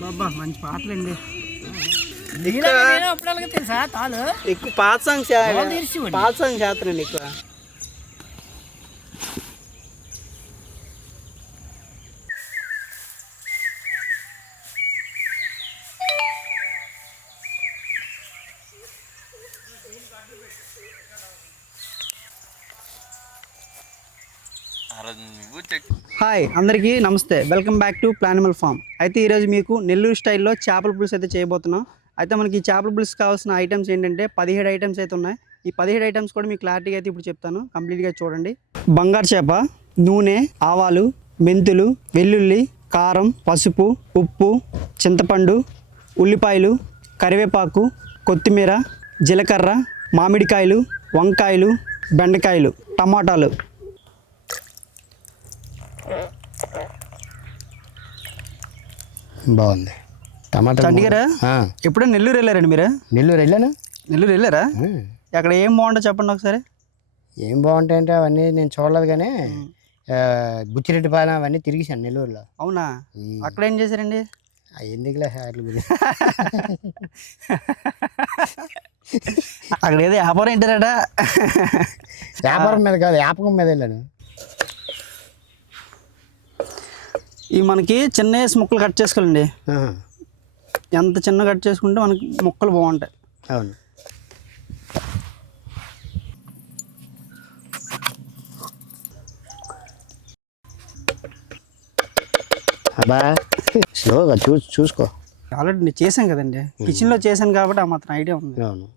బాబా మంచి పాటలండి. తెలుసా తాను ఎక్కువ పాత సాంగ్స్ చేస్తానండి ఎక్కువ. హాయ్ అందరికీ నమస్తే, వెల్కమ్ బ్యాక్ టు ప్లానిమల్ ఫామ్. అయితే ఈరోజు మీకు నెల్లూరు స్టైల్లో చేపల పులుసు అయితే చేయబోతున్నాం. అయితే మనకి ఈ చేపల పులుసు కావాల్సిన ఐటమ్స్ ఏంటంటే 17 ఐటమ్స్ అయితే ఉన్నాయి. ఈ 17 ఐటమ్స్ కూడా మీకు క్లారిటీగా అయితే ఇప్పుడు చెప్తాను, కంప్లీట్గా చూడండి. బంగారు చేప, నూనె, ఆవాలు, మెంతులు, వెల్లుల్లి, కారం, పసుపు, ఉప్పు, చింతపండు, ఉల్లిపాయలు, కరివేపాకు, కొత్తిమీర, జీలకర్ర, మామిడికాయలు, వంకాయలు, బెండకాయలు, టమాటాలు. బాగుంది. టమాటా చంటిగారా ఎప్పుడైనా నెల్లూరు వెళ్ళారండి మీరు? నెల్లూరు వెళ్ళాను. నెల్లూరు వెళ్ళారా? అక్కడ ఏం బాగుంటుందో చెప్పండి ఒకసారి. ఏం బాగుంటాయంటే అవన్నీ నేను చూడలేదు, కానీ బుచ్చిరెడ్డిపాలెం అవన్నీ తిరిగిసాను నెల్లూరులో. అవునా? అక్కడ ఏం చేశారండి? ఎందుకులే వాటి గురించి. అక్కడ ఏదో వ్యాపారం ఏంటారట? వ్యాపారం మీద కాదు, వ్యాపకం మీద వెళ్ళాను. ఇవి మనకి చిన్న ముక్కలు కట్ చేసుకోవాలండి. ఎంత చిన్న కట్ చేసుకుంటే మనకి ముక్కలు బాగుంటాయి. అవును. అబ్బా స్లోగా చూసుకో. ఆల్రెడీ నేను చేశాను కదండి, కిచెన్లో చేశాను కాబట్టి ఆ మాత్రం ఐడియా ఉంది. అవును.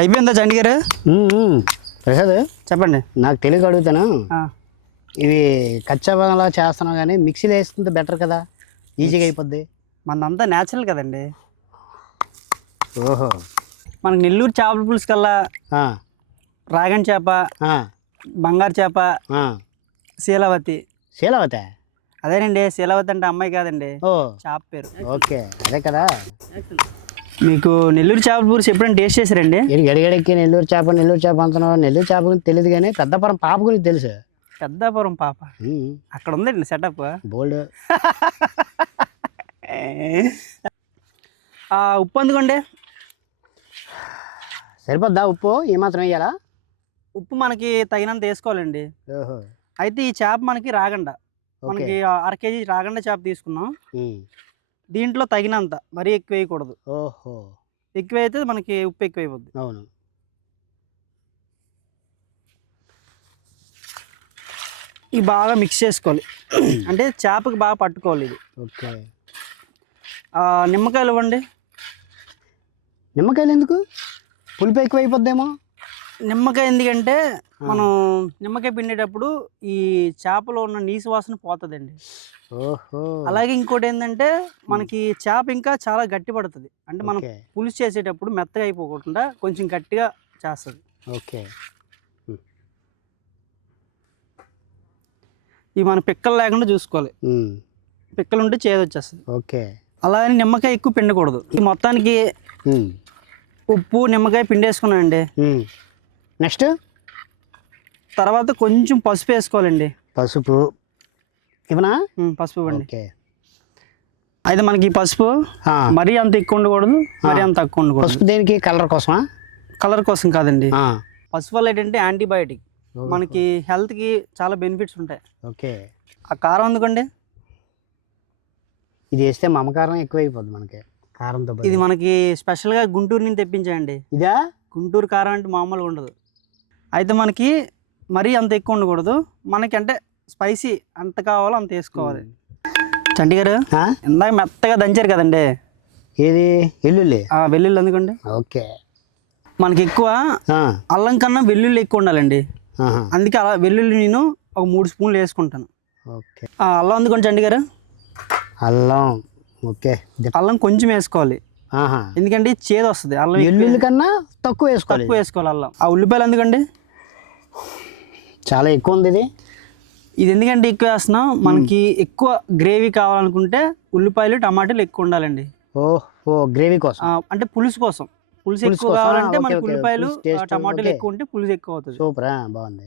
అయిపోయిందా చండి గారు? ప్రసాద్ చెప్పండి. నాకు తెలియక అడుగుతాను, ఇవి కచ్చా బదంలా చేస్తున్నాం కానీ మిక్సీలో వేస్తుంటే బెటర్ కదా, ఈజీగా అయిపోద్ది. మనదంతా న్యాచురల్ కదండి. ఓహో. మనకి నెల్లూరు చేపల పులుసు కల్లా రాగన్ చేప, బంగారు చేప, శీలావతి. శీలావతి? అదేనండి, శీలావతి అంటే అమ్మాయి కాదండి, ఓ చేప పేరు. ఓకే, అదే కదా. మీకు నెల్లూరు చేపల పులుసు ఎప్పుడైనా టేస్ట్ చేశారండి? గడిగడికి నెల్లూరు చేప అంటున్నావు. నెల్లూరు చేప గురించి తెలియదు కానీ పెద్దపురం పాప గురించి తెలుసు. పెద్దాపురం పాప అక్కడ ఉందండి సెటప్ బోల్డ్. ఉప్పు అందుకోండి. సరిపోద్దా ఉప్పు? ఏమాత్రం వేయాలా? ఉప్పు మనకి తగినంత వేసుకోవాలండి. ఓహో. అయితే ఈ చేప మనకి రాగండ, మనకి 1/2 కేజీ రాగండ చేప తీసుకున్నాం. దీంట్లో తగినంత, మరీ ఎక్కువ వేయకూడదు. ఓహో. ఎక్కువ అయితే మనకి ఉప్పు ఎక్కువ అయిపోద్ది. అవును. ఇవి బాగా మిక్స్ చేసుకోవాలి, అంటే చేపకి బాగా పట్టుకోవాలి ఇది. ఓకే. నిమ్మకాయలు ఇవ్వండి. నిమ్మకాయలు ఎందుకు? పులుపు ఎక్కువ అయిపోద్దేమో. నిమ్మకాయ ఎందుకంటే మనం నిమ్మకాయ పిండేటప్పుడు ఈ చేపలో ఉన్న నీసు వాసన పోతుందండి. ఓహో. అలాగే ఇంకోటి ఏంటంటే మనకి చేప ఇంకా చాలా గట్టి పడుతుంది, అంటే మనం పులుసు చేసేటప్పుడు మెత్తగా అయిపోకుండా కొంచెం గట్టిగా చేస్తుంది. ఓకే. ఇవి మన పిక్కలు లేకుండా చూసుకోవాలి, పిక్కలు ఉంటే చేదు వచ్చేస్తుంది. ఓకే. అలాగే నిమ్మకాయ ఎక్కువ పిండకూడదు. ఈ మొత్తానికి ఉప్పు నిమ్మకాయ పిండేసుకున్నానండి. నెక్స్ట్ తర్వాత కొంచెం పసుపు వేసుకోవాలండి. పసుపు ఇవనా? పసుపు ఇవ్వండి. ఓకే. అయితే మనకి ఈ పసుపు మరీ అంత ఎక్కువ ఉండకూడదు, మరీ అంత తక్కువ ఉండకూడదు. పసుపు దేనికి? కలర్ కోసమా? కలర్ కోసం కాదండి. పసుపు వల్ల ఏంటంటే యాంటీబయాటిక్, మనకి హెల్త్కి చాలా బెనిఫిట్స్ ఉంటాయి. ఓకే. ఆ కారం అందుకోండి. ఇది వేస్తే మమకారం ఎక్కువ అయిపోద్ది మనకి కారంతో. ఇది మనకి స్పెషల్గా గుంటూరు నుంచి తెప్పించాయండి. ఇదా? గుంటూరు కారం అంటే మామూలుగా ఉండదు. అయితే మనకి మరీ అంత ఎక్కువ ఉండకూడదు, మనకి అంటే స్పైసీ ఎంత కావాలో అంత వేసుకోవాలి. చంటి గారు ఇందాక మెత్తగా దంచారు కదండి, ఏది వెల్లుల్లి? వెల్లుల్లి అందుకండి. ఓకే, మనకి ఎక్కువ అల్లం కన్నా వెల్లుల్లి ఎక్కువ ఉండాలండి, అందుకే అలా వెల్లుల్లి నేను ఒక 3 స్పూన్లు వేసుకుంటాను. ఓకే, అల్లం అందుకోండి చంటి గారు. అల్లం ఓకే, అల్లం కొంచెం వేసుకోవాలి, ఎందుకంటే చేదు వస్తుంది. అల్లం వెల్లుల్లి కన్నా తక్కువ వేసుకోవాలి అల్లం. ఉల్లిపాయలు ఎందుకండి చాలా ఎక్కువ ఉంది ఇది. ఇది ఎందుకంటే ఎక్కువ వేస్తున్నాం, మనకి ఎక్కువ గ్రేవీ కావాలనుకుంటే ఉల్లిపాయలు టమాటాలు ఎక్కువ ఉండాలండి. ఓహో, గ్రేవీ కోసం, అంటే పులుసు కోసం. పులుసు ఎక్కువ కావాలంటే మనకి ఉల్లిపాయలు టమాటాలు ఎక్కువ ఉంటే పులుసు ఎక్కువ అవుతుంది. సూపర్, బాగుంది.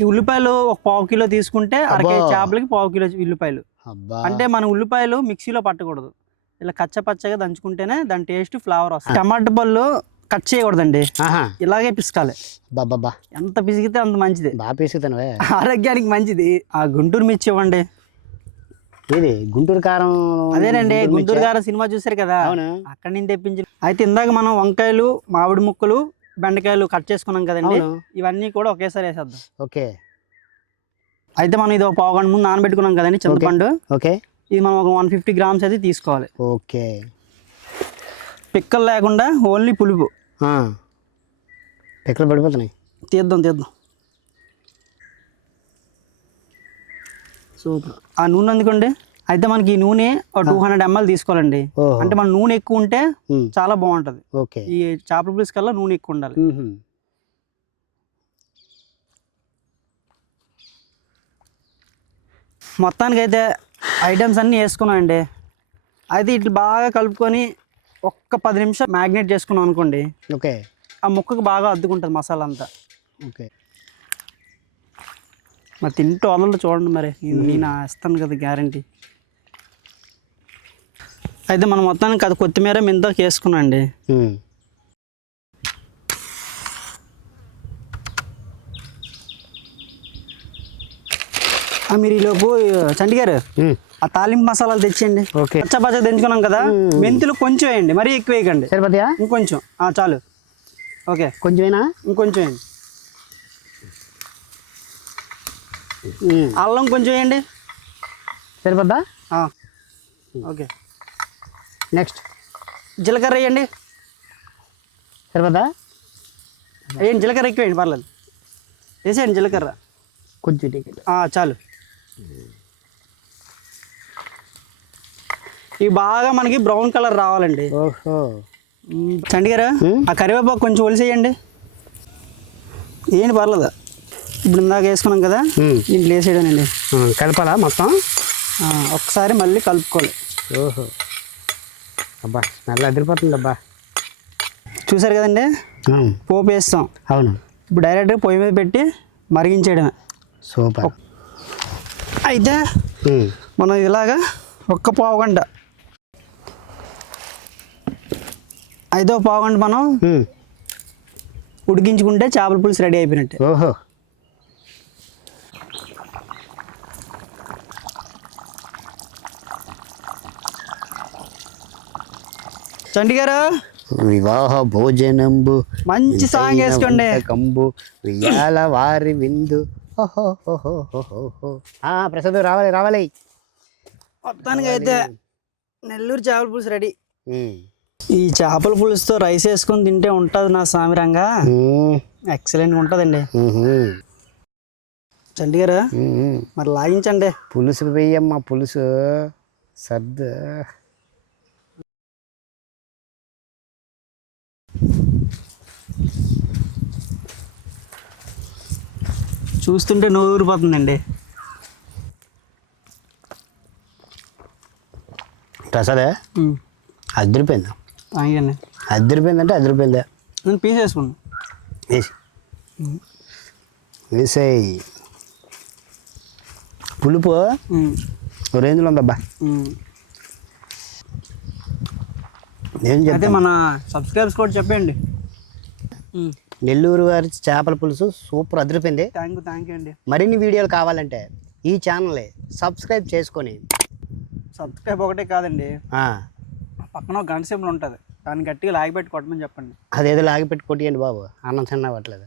ఈ ఉల్లిపాయలు ఒక 1/2 కిలో తీసుకుంటే అరకేజీ చేపలకి 1/2 కిలో ఉల్లిపాయలు. అంటే మన ఉల్లిపాయలు మిక్సీలో పట్టకూడదు, ఇలా కచ్చపచ్చగా దంచుకుంటేనే దాని టేస్ట్ ఫ్లేవర్ వస్తుంది. టమాటా పళ్ళు కట్ చేయకూడదండి, ఇలాగే పిసకాలి. బాబా, ఎంత పిసిగితే అంత మంచిది, బాగా పిసుకుతాను, ఆరోగ్యానికి మంచిది. ఆ గుంటూరు మిర్చి ఇవ్వండి. ఇది గుంటూరు కారం? అదేనండి, గుంటూరు కారం సినిమా చూసారు కదా, అక్కడి నుంచి తెప్పించి. అయితే ఇందాక మనం వంకాయలు, మామిడి ముక్కలు, బెండకాయలు కట్ చేసుకున్నాం కదండి, ఇవన్నీ కూడా ఒకేసారి వేసేద్దాం. ఓకే, అయితే మనం ఇది ఒక 1/2 గంట ముందు నానబెట్టుకున్నాం కదండి చింతపండు. ఓకే, ఇది మనం ఒక 150 గ్రామ్స్ అయితే తీసుకోవాలి. ఓకే, పిక్కలు లేకుండా ఓన్లీ పులుపు. పిక్కలు పడిపోతున్నాయి, తీద్దాం. సూపర్. ఆ నూనె అందుకోండి. అయితే మనకి ఈ నూనె ఒక 200 ml తీసుకోవాలండి. అంటే మన నూనె ఎక్కువ ఉంటే చాలా బాగుంటుంది. ఓకే, ఈ చేపల పులుసు కల్లా నూనె ఎక్కువ ఉండాలి. మొత్తానికి అయితే ఐటమ్స్ అన్నీ వేసుకున్నామండి. అయితే ఇట్లా బాగా కలుపుకొని ఒక్క 10 నిమిషాలు మ్యాగ్నేట్ చేసుకున్నాం అనుకోండి. ఓకే, ఆ ముక్కకు బాగా అద్దుకుంటుంది మసాలా అంతా. ఓకే, మరి తింటూ వదలదు చూడండి, మరి నేను ఇస్తాను కదా గ్యారంటీ. అయితే మనం మొత్తానికి అది కొత్తిమీర మెంతాకు వేసుకున్నాం అండి. మీరు ఈలోపు చంటి గారు ఆ తాలింపు మసాలాలు తెచ్చేయండి. ఓకే, పచ్చపచ్చగా తెంచుకున్నాం కదా, మెంతులు కొంచెం వేయండి, మరీ ఎక్కువ వేయకండి. సరిపోతాయా? ఇంకొంచెం చాలు. ఓకే, కొంచెమేనా? ఇంకొంచెం వేయండి. అల్లం కొంచెం వేయండి. సరిపోద్దా? ఓకే, నెక్స్ట్ జీలకర్ర వేయండి. సరిపోద్దా? వేయండి, జీలకర్ర ఎక్కువ వేయండి, పర్లేదు, వేసేయండి జీలకర్ర కొంచెం. చాలు. ఇవి బాగా మనకి బ్రౌన్ కలర్ రావాలండి. ఓహో, చండి గారు ఆ కరివేపాకు కొంచెం ఒలిసేయండి. ఏంటి పర్లేదు, ఇప్పుడు ఇందాక వేసుకున్నాం కదా, దీంట్లో వేసేయడానండి. కలపాలా మొత్తం? ఒకసారి మళ్ళీ కలుపుకోవాలి. ఓహో, అబ్బా స్మెల్ అదిరిపోతుంది అబ్బా. చూసారు కదండి, పోపు వేస్తాం. అవును, ఇప్పుడు డైరెక్ట్గా పొయ్యి మీద పెట్టి మరిగించేయడమే. సూపర్. అయితే మనం ఇలాగా ఒక్క 1/2 గంట, అయితే 1/2 గంట మనం ఉడికించుకుంటే చేపల పులుసు రెడీ అయిపోయినట్టే. ఓహో, చంటి గారు వివాహ భోజనంబు మంచి సాంగ్ వేసుకోండి. కంబు వియాల వారి విందు. ప్రసాద్ రావాలి. మొత్తానికి అయితే నెల్లూరు చేపల పులుసు రెడీ. ఈ చేపల పులుసుతో రైస్ వేసుకొని తింటే ఉంటుంది నా సామిరంగా, ఎక్సలెంట్గా ఉంటుందండి. చంటి గారు మరి లాగించండి. పులుసు వెయ్యమ్మా, పులుసు సర్దు. చూస్తుంటే నోరు ఊరిపోతుందండి. ప్రసాదే అదిరిపోయిందా? తాగండి. అదిరిపోయిందంటే అదిరిపోయిందా? నేను పీస్ వేసుకున్నాను. వేసేయి. పులుపు రేంజ్లో ఉందబ్బా. అయితే మన సబ్స్క్రైబర్స్ కూడా చెప్పండి. నెల్లూరు వారి చేపల పులుసు సూపర్ అదిరిపోయింది. థ్యాంక్ యూ అండి. మరిన్ని వీడియోలు కావాలంటే ఈ ఛానల్ని సబ్స్క్రైబ్ చేసుకొని. సబ్స్క్రైబ్ ఒకటే కాదండి, పక్కన ఒక గంట సింబల్ ఉంటుంది, దాన్ని గట్టిగా లాగిపెట్టి కొట్టమని చెప్పండి. అదేదో లాగిపెట్టి కొట్టియండి బాబు, అన్నం తినవట్లేదు.